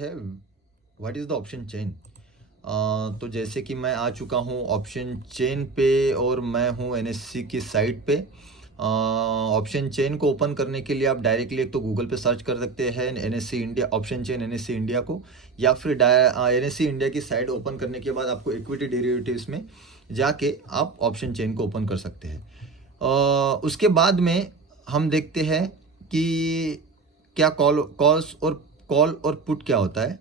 हैं what is the option chain. तो जैसे कि मैं आ चुका हूँ ऑप्शन चेन पे और मैं हूँ एनएससी की साइट पे। ऑप्शन चेन को ओपन करने के लिए आप डायरेक्टली एक तो गूगल पे सर्च कर सकते हैं NSC India, option chain NSC India को, या फिर एनएससी इंडिया की साइट ओपन करने के बाद आपको इक्विटी डेरिवेटिव्स में जाके आप ऑप्शन चेन को ओपन कर सकते हैं। उसके बाद में हम देखते हैं कि क्या कॉल और पुट क्या होता है।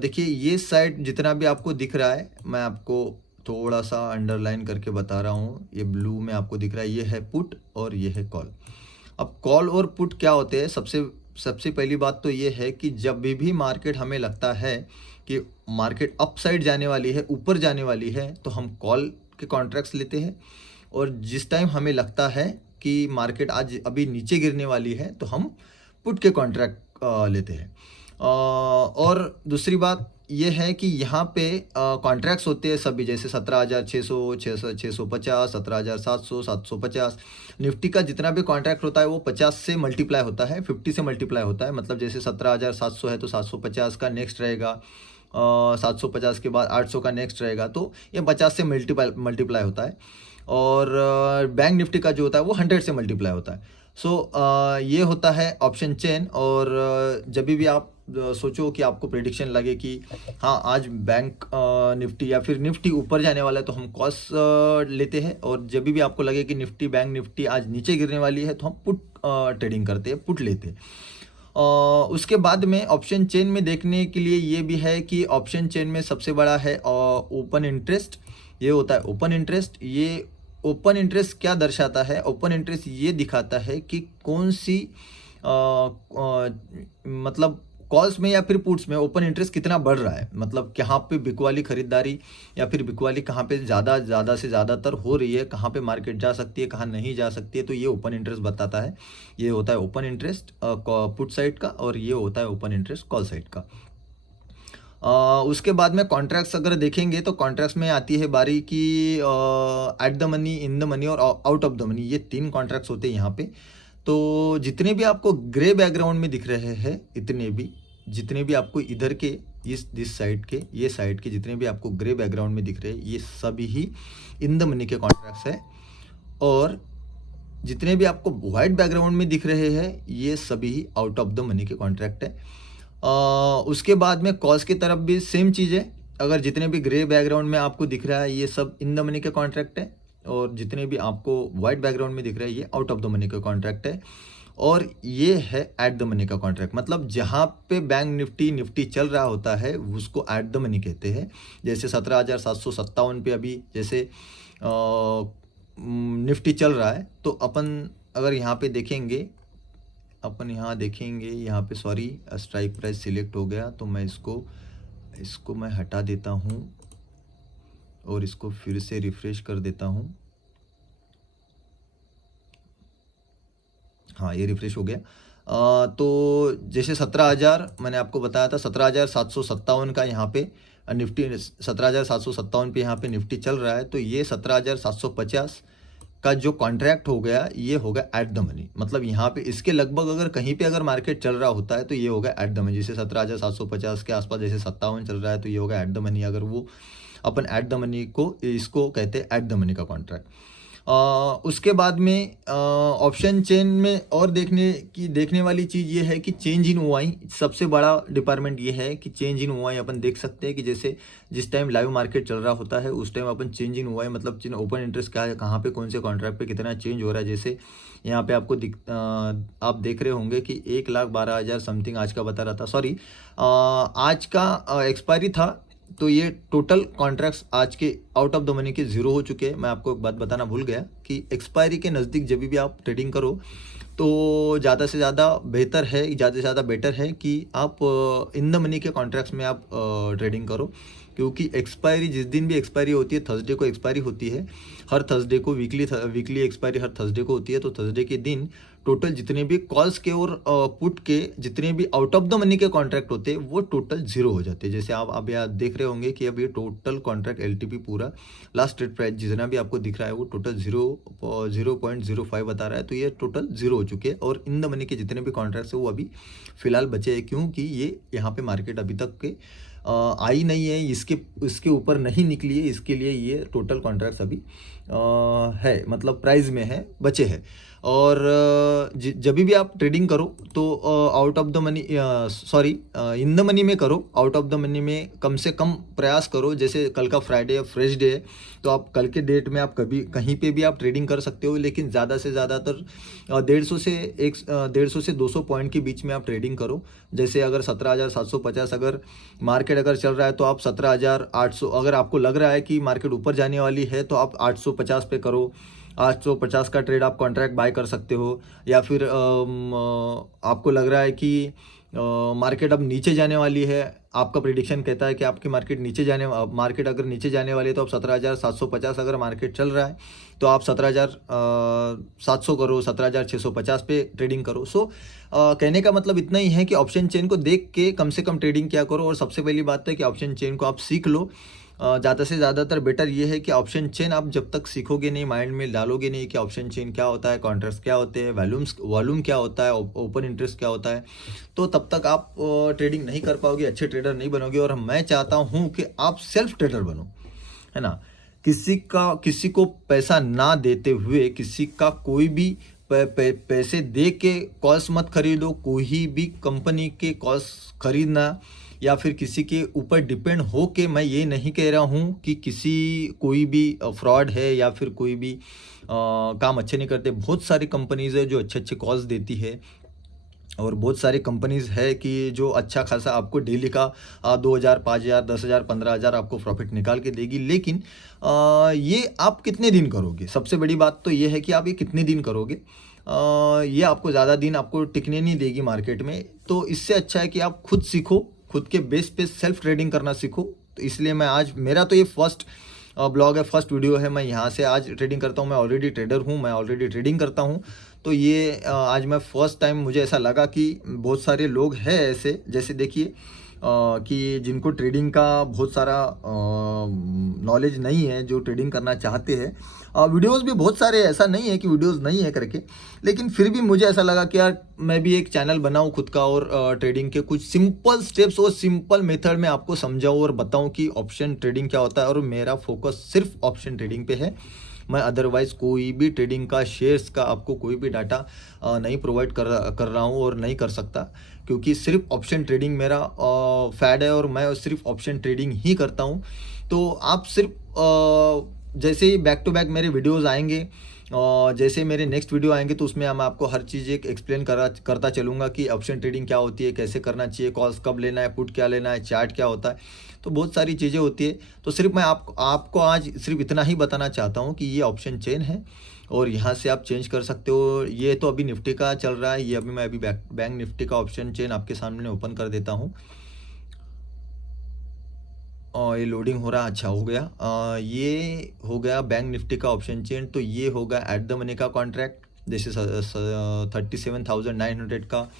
देखिए ये साइट जितना भी आपको दिख रहा है, मैं आपको थोड़ा सा अंडरलाइन करके बता रहा हूँ। ये ब्लू में आपको दिख रहा है, ये है पुट और ये है कॉल। अब कॉल और पुट क्या होते हैं, सबसे सबसे पहली बात तो ये है कि जब भी मार्केट हमें लगता है कि मार्केट अप साइड जाने वाली है, ऊपर जाने वाली है, तो हम कॉल के कॉन्ट्रैक्ट्स लेते हैं। और जिस टाइम हमें लगता है कि मार्केट आज अभी नीचे गिरने वाली है, तो हम पुट के कॉन्ट्रैक्ट लेते हैं। और दूसरी बात ये है कि यहाँ पे कॉन्ट्रैक्ट्स होते हैं सभी, जैसे 17,600, 650, 17,700, 750। निफ्टी का जितना भी कॉन्ट्रैक्ट होता है वो 50 से मल्टीप्लाई होता है, 50 से मल्टीप्लाई होता है। मतलब जैसे 17,700 है तो 750 का नेक्स्ट रहेगा, 750 के बाद 800 का नेक्स्ट रहेगा, तो ये 50 से मल्टीप्लाई होता है। और बैंक निफ्टी का जो होता है वो 100 से मल्टीप्लाई होता है। सो ये होता है ऑप्शन चेन। और जब भी आप सोचो कि आपको प्रेडिक्शन लगे कि हाँ आज बैंक निफ्टी या फिर निफ्टी ऊपर जाने वाला है, तो हम कॉस लेते हैं। और जब भी आपको लगे कि निफ्टी बैंक निफ्टी आज नीचे गिरने वाली है, तो हम पुट ट्रेडिंग करते हैं, पुट लेते हैं। उसके बाद में ऑप्शन चेन में देखने के लिए ये भी है कि ऑप्शन चेन में सबसे बड़ा है ओपन इंटरेस्ट। ये होता है ओपन इंटरेस्ट। ये ओपन इंटरेस्ट क्या दर्शाता है, ओपन इंटरेस्ट ये दिखाता है कि कौन सी मतलब कॉल्स में या फिर पुट्स में ओपन इंटरेस्ट कितना बढ़ रहा है, मतलब कहाँ पे बिकवाली खरीदारी या फिर बिकवाली कहाँ पे ज़्यादा से ज़्यादातर हो रही है, कहाँ पे मार्केट जा सकती है, कहाँ नहीं जा सकती है, तो ये ओपन इंटरेस्ट बताता है। ये होता है ओपन इंटरेस्ट पुट साइड का, और ये होता है ओपन इंटरेस्ट कॉल साइड का। उसके बाद में कॉन्ट्रैक्ट्स अगर देखेंगे तो कॉन्ट्रैक्ट्स में आती है बारी की at the money, in the money और आउट ऑफ द मनी, ये 3 कॉन्ट्रैक्ट्स होते हैं यहाँ पे। तो जितने भी आपको ग्रे बैकग्राउंड में दिख रहे हैं, जितने भी आपको इधर के दिस साइड के, ये साइड के जितने भी आपको ग्रे बैकग्राउंड में दिख रहे हैं, ये सभी ही इन द मनी के कॉन्ट्रैक्ट्स है। और जितने भी आपको वाइट बैकग्राउंड में दिख रहे हैं, ये सभी ही आउट ऑफ द मनी के कॉन्ट्रैक्ट है। उसके बाद में कॉल्स की तरफ भी सेम चीज़ है। अगर जितने भी ग्रे बैकग्राउंड में आपको दिख रहा है, ये सब इन द मनी के कॉन्ट्रैक्ट है। और जितने भी आपको वाइट बैकग्राउंड में दिख रहा है, ये आउट ऑफ द मनी का कॉन्ट्रैक्ट है। और ये है एट द मनी का कॉन्ट्रैक्ट, मतलब जहाँ पे बैंक निफ्टी चल रहा होता है उसको एट द मनी कहते हैं। जैसे 17,757 पे अभी जैसे निफ्टी चल रहा है, तो अपन अगर यहाँ पे देखेंगे, अपन यहाँ देखेंगे, यहाँ पे सॉरी स्ट्राइक प्राइस सिलेक्ट हो गया, तो मैं इसको मैं हटा देता हूँ और इसको फिर से रिफ्रेश कर देता हूँ। हाँ, ये रिफ्रेश हो गया। तो जैसे 17,000 मैंने आपको बताया था, 17,757 का यहाँ पे निफ्टी, 17,757 पे यहाँ पे निफ्टी चल रहा है। तो ये 17,750 का जो कॉन्ट्रैक्ट हो गया, ये होगा एट द मनी। मतलब यहाँ पे इसके लगभग अगर कहीं पे अगर मार्केट चल रहा होता है, तो ये होगा एट द मनी। जैसे 17,750 के आसपास जैसे 57 चल रहा है, तो ये होगा एट द मनी। अगर वो अपन एट द मनी को, इसको कहते हैं एट द मनी का कॉन्ट्रैक्ट। उसके बाद में ऑप्शन चेन में और देखने वाली चीज़ ये है कि चेंज इन ओआई, सबसे बड़ा डिपार्टमेंट ये है कि चेंज इन ओआई अपन देख सकते हैं कि जैसे जिस टाइम लाइव मार्केट चल रहा होता है, उस time upon change in OI मतलब ओपन इंटरेस्ट क्या है, कहाँ पे कौन से कॉन्ट्रैक्ट पे कितना चेंज हो रहा है। जैसे यहाँ पे आपको आप देख रहे होंगे कि 1,12,000 समथिंग आज का बता रहा था, सॉरी आज का एक्सपायरी था। तो ये टोटल कॉन्ट्रैक्ट्स आज के आउट ऑफ द मनी के 0 हो चुके हैं। मैं आपको एक बात बताना भूल गया कि एक्सपायरी के नज़दीक जब भी आप ट्रेडिंग करो, तो ज़्यादा से ज़्यादा बेटर है कि आप इन द मनी के कॉन्ट्रैक्ट्स में आप ट्रेडिंग करो। क्योंकि एक्सपायरी जिस दिन भी एक्सपायरी होती है, थर्सडे को एक्सपायरी होती है, हर थर्सडे को वीकली एक्सपायरी हर थर्सडे को होती है। तो थर्सडे के दिन टोटल जितने भी कॉल्स के और पुट के जितने भी आउट ऑफ द मनी के कॉन्ट्रैक्ट होते हैं वो टोटल जीरो हो जाते हैं। जैसे आप अब यहाँ देख रहे होंगे कि अब ये टोटल कॉन्ट्रैक्ट एलटीपी पूरा लास्ट ट्रेड प्राइस जितना भी आपको दिख रहा है वो टोटल 0.05 बता रहा है। तो ये टोटल जीरो हो चुके हैं और इन द मनी के जितने भी कॉन्ट्रैक्ट्स है वो अभी फिलहाल बचे हैं, क्योंकि ये यहाँ पे मार्केट अभी तक के आई नहीं है, इसके ऊपर नहीं निकली है, इसके लिए ये टोटल कॉन्ट्रैक्ट्स अभी है, मतलब प्राइस में है, बचे हैं। और जब भी आप ट्रेडिंग करो तो out of the money in the money में करो, आउट ऑफ द मनी में कम से कम प्रयास करो। जैसे कल का फ्राइडे है, फ्रेश डे है, तो आप कल के डेट में आप कभी कहीं पे भी आप ट्रेडिंग कर सकते हो, लेकिन ज़्यादा से ज़्यादातर 150 से 200 पॉइंट के बीच में आप ट्रेडिंग करो। जैसे अगर 17,750 अगर मार्केट अगर चल रहा है तो आप 17,800, अगर आपको लग रहा है कि मार्केट ऊपर जाने वाली है तो आप 850 पे करो। 850 का ट्रेड आप कॉन्ट्रैक्ट बाय कर सकते हो। या फिर आपको लग रहा है कि मार्केट अब नीचे जाने वाली है, आपका प्रिडिक्शन कहता है कि आपकी मार्केट अगर नीचे जाने वाली है तो आप 17,750 अगर मार्केट चल रहा है तो आप 17,700 करो, 17,650 पे ट्रेडिंग करो। सो कहने का मतलब इतना ही है कि ऑप्शन चेन को देख के कम से कम ट्रेडिंग किया करो। और सबसे पहली बात है कि ऑप्शन चेन को आप सीख लो। ज़्यादा से ज़्यादातर बेटर ये है कि ऑप्शन चेन आप जब तक सीखोगे नहीं, माइंड में डालोगे नहीं कि ऑप्शन चेन क्या होता है, कॉन्ट्रैक्ट्स क्या होते हैं, वॉल्यूम क्या होता है, ओपन इंटरेस्ट क्या होता है, तो तब तक आप ट्रेडिंग नहीं कर पाओगे, अच्छे ट्रेडर नहीं बनोगे। और मैं चाहता हूँ कि आप सेल्फ ट्रेडर बनो, है ना। किसी को पैसा ना देते हुए, किसी का कोई भी पैसे दे के कॉल्स मत खरीदो। कोई भी कंपनी के कॉल्स खरीदना या फिर किसी के ऊपर डिपेंड हो के, मैं ये नहीं कह रहा हूँ कि कोई भी फ्रॉड है या फिर कोई भी काम अच्छे नहीं करते। बहुत सारी कंपनीज है जो अच्छे अच्छे कॉल्स देती है और बहुत सारी कंपनीज है कि जो अच्छा खासा आपको डेली का 2,000, 5,000, 10,000, 15,000 आपको प्रॉफिट निकाल के देगी। लेकिन ये आप कितने दिन करोगे, सबसे बड़ी बात तो ये है कि आप ये कितने दिन करोगे। ये आपको ज़्यादा दिन आपको टिकने नहीं देगी मार्केट में। तो इससे अच्छा है कि आप खुद सीखो, खुद के बेस पे सेल्फ ट्रेडिंग करना सीखो। तो इसलिए मैं आज, मेरा तो ये फर्स्ट ब्लॉग है, फर्स्ट वीडियो है, मैं यहाँ से आज ट्रेडिंग करता हूँ। मैं ऑलरेडी ट्रेडर हूँ, मैं ऑलरेडी ट्रेडिंग करता हूँ। तो ये आज मैं फर्स्ट टाइम, मुझे ऐसा लगा कि बहुत सारे लोग हैं ऐसे, जैसे देखिए कि जिनको ट्रेडिंग का बहुत सारा नॉलेज नहीं है, जो ट्रेडिंग करना चाहते हैं। वीडियोस भी बहुत सारे, ऐसा नहीं है कि वीडियोस नहीं है करके, लेकिन फिर भी मुझे ऐसा लगा कि यार मैं भी एक चैनल बनाऊं खुद का और ट्रेडिंग के कुछ सिंपल स्टेप्स और सिंपल मेथड में आपको समझाऊं और बताऊं कि ऑप्शन ट्रेडिंग क्या होता है। और मेरा फोकस सिर्फ ऑप्शन ट्रेडिंग पे है। मैं अदरवाइज कोई भी ट्रेडिंग का, शेयर्स का आपको कोई भी डाटा नहीं प्रोवाइड कर रहा हूँ और नहीं कर सकता, क्योंकि सिर्फ ऑप्शन ट्रेडिंग मेरा फैड है और मैं सिर्फ ऑप्शन ट्रेडिंग ही करता हूँ। तो आप सिर्फ जैसे ही बैक टू बैक मेरे वीडियोज़ आएंगे, जैसे मेरे नेक्स्ट वीडियो आएंगे तो उसमें मैं आपको हर चीज़ एक एक्सप्लेन करता चलूँगा कि ऑप्शन ट्रेडिंग क्या होती है, कैसे करना चाहिए, कॉल्स कब लेना है, पुट क्या लेना है, चार्ट क्या होता है। तो बहुत सारी चीज़ें होती है। तो सिर्फ मैं आपको आज सिर्फ इतना ही बताना चाहता हूँ कि ये ऑप्शन चेन है और यहाँ से आप चेंज कर सकते हो। ये तो अभी निफ्टी का चल रहा है, ये मैं बैंक निफ्टी का ऑप्शन चेन आपके सामने ओपन कर देता हूँ। और ये लोडिंग हो रहा, अच्छा हो गया। ये हो गया बैंक निफ्टी का ऑप्शन चेन। तो ये होगा एट द मनी का कॉन्ट्रैक्ट, जैसे 37,900 का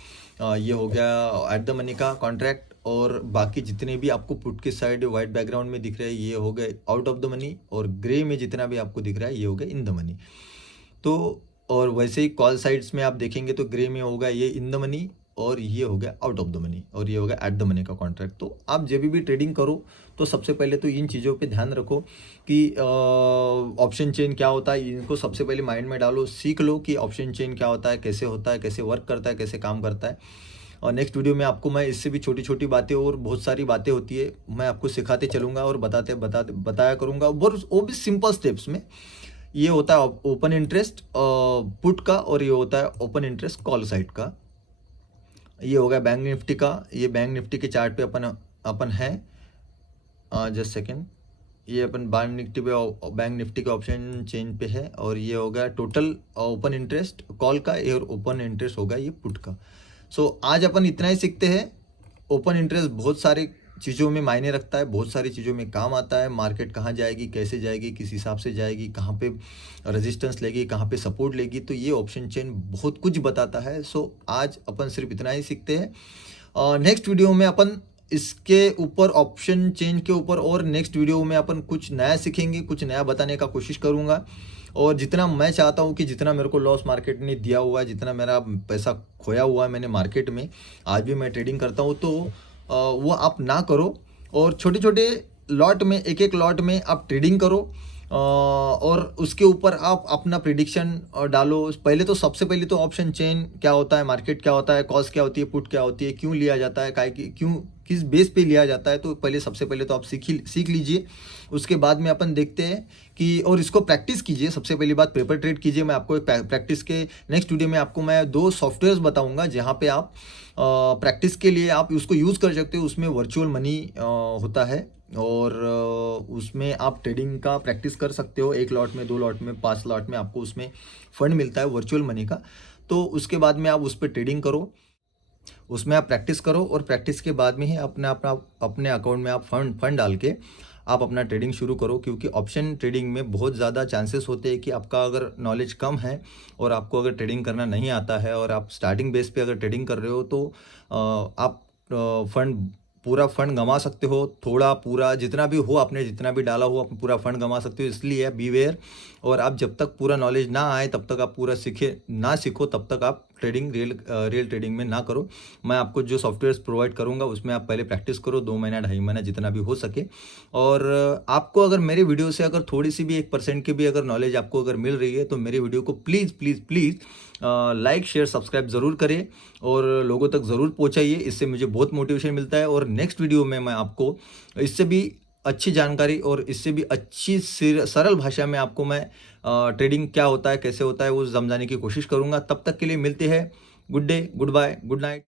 ये हो गया एट द मनी का कॉन्ट्रैक्ट। और बाकी जितने भी आपको पुट के साइड वाइट बैकग्राउंड में दिख रहे हैं ये हो गए आउट ऑफ द मनी, और ग्रे में जितना भी आपको दिख रहा है ये हो गया इन द मनी। तो और वैसे ही कॉल साइड्स में आप देखेंगे तो ग्रे में होगा ये इन द मनी और ये हो गया आउट ऑफ द मनी और ये हो गया एट द मनी का कॉन्ट्रैक्ट। तो आप जब भी ट्रेडिंग करो तो सबसे पहले तो इन चीज़ों पे ध्यान रखो कि ऑप्शन चेन क्या होता है, इनको सबसे पहले माइंड में डालो, सीख लो कि ऑप्शन चेन क्या होता है, कैसे वर्क करता है, कैसे काम करता है। और नेक्स्ट वीडियो में आपको मैं इससे भी छोटी छोटी बातें और बहुत सारी बातें होती है मैं आपको सिखाते चलूँगा और बताया करूँगा, वो भी सिंपल स्टेप्स में। ये होता है ओपन इंटरेस्ट पुट का और ये होता है ओपन इंटरेस्ट कॉल साइड का। ये हो गया बैंक निफ्टी का। ये बैंक निफ्टी के चार्ट पे अपन है, जस्ट सेकेंड, ये अपन बैंक निफ्टी के ऑप्शन चेन पे है। और ये हो गया टोटल ओपन इंटरेस्ट कॉल का और ओपन इंटरेस्ट होगा ये पुट का। सो आज अपन इतना ही सीखते हैं। ओपन इंटरेस्ट बहुत सारे चीज़ों में मायने रखता है, बहुत सारी चीज़ों में काम आता है। मार्केट कहाँ जाएगी, कैसे जाएगी, किस हिसाब से जाएगी, कहाँ पे रेजिस्टेंस लेगी, कहाँ पे सपोर्ट लेगी, तो ये ऑप्शन चेन बहुत कुछ बताता है। सो आज अपन सिर्फ इतना ही सीखते हैं। नेक्स्ट वीडियो में अपन इसके ऊपर, ऑप्शन चेंज के ऊपर, और नेक्स्ट वीडियो में अपन कुछ नया सीखेंगे, कुछ नया बताने का कोशिश करूँगा। और जितना मैं चाहता हूँ कि जितना मेरे को लॉस मार्केट ने दिया हुआ है, जितना मेरा पैसा खोया हुआ है मैंने मार्केट में, आज भी मैं ट्रेडिंग करता हूँ, तो वो आप ना करो। और छोटे छोटे लॉट में, एक एक लॉट में आप ट्रेडिंग करो, और उसके ऊपर आप अपना प्रिडिक्शन डालो। पहले तो, सबसे पहले तो ऑप्शन चेन क्या होता है, मार्केट क्या होता है, कॉस्ट क्या होती है, पुट क्या होती है, क्यों लिया जाता है, क्यों, किस बेस पे लिया जाता है, तो पहले, सबसे पहले तो आप सीख लीजिए। उसके बाद में अपन देखते हैं कि, और इसको प्रैक्टिस कीजिए। सबसे पहली बात, पेपर ट्रेड कीजिए। मैं आपको एक प्रैक्टिस के नेक्स्ट वीडियो में आपको मैं 2 सॉफ्टवेयर्स बताऊंगा, जहाँ पे आप प्रैक्टिस के लिए आप उसको यूज़ कर सकते हो। उसमें वर्चुअल मनी होता है, और उसमें आप ट्रेडिंग का प्रैक्टिस कर सकते हो। 1 लॉट में, 2 लॉट में, 5 लॉट में आपको उसमें फंड मिलता है वर्चुअल मनी का। तो उसके बाद में आप उस पर ट्रेडिंग करो, उसमें आप प्रैक्टिस करो, और प्रैक्टिस के बाद में ही अपने अकाउंट में आप फंड डाल के आप अपना ट्रेडिंग शुरू करो। क्योंकि ऑप्शन ट्रेडिंग में बहुत ज़्यादा चांसेस होते हैं कि आपका अगर नॉलेज कम है और आपको अगर ट्रेडिंग करना नहीं आता है, और आप स्टार्टिंग बेस पे अगर ट्रेडिंग कर रहे हो, तो आप फंड, पूरा फंड गंवा सकते हो। थोड़ा, पूरा जितना भी हो, आपने जितना भी डाला हो, आप पूरा फंड गंवा सकते हो। इसलिए बीवेयर। और आप जब तक पूरा नॉलेज ना आए, तब तक आप पूरा सीखो, तब तक आप ट्रेडिंग, रियल ट्रेडिंग में ना करो। मैं आपको जो सॉफ्टवेयर्स प्रोवाइड करूंगा, उसमें आप पहले प्रैक्टिस करो, 2 महीना, 2.5 महीना, जितना भी हो सके। और आपको अगर मेरे वीडियो से अगर थोड़ी सी भी 1% की भी अगर नॉलेज आपको अगर मिल रही है, तो मेरे वीडियो को please please please like, share, subscribe ज़रूर करें, और लोगों तक ज़रूर पहुंचाइए। इससे मुझे बहुत मोटिवेशन मिलता है। और नेक्स्ट वीडियो में मैं आपको इससे भी अच्छी जानकारी, और इससे भी अच्छी सरल भाषा में आपको मैं ट्रेडिंग क्या होता है, कैसे होता है, वो समझाने की कोशिश करूंगा। तब तक के लिए मिलते हैं। Good day, good bye, good night.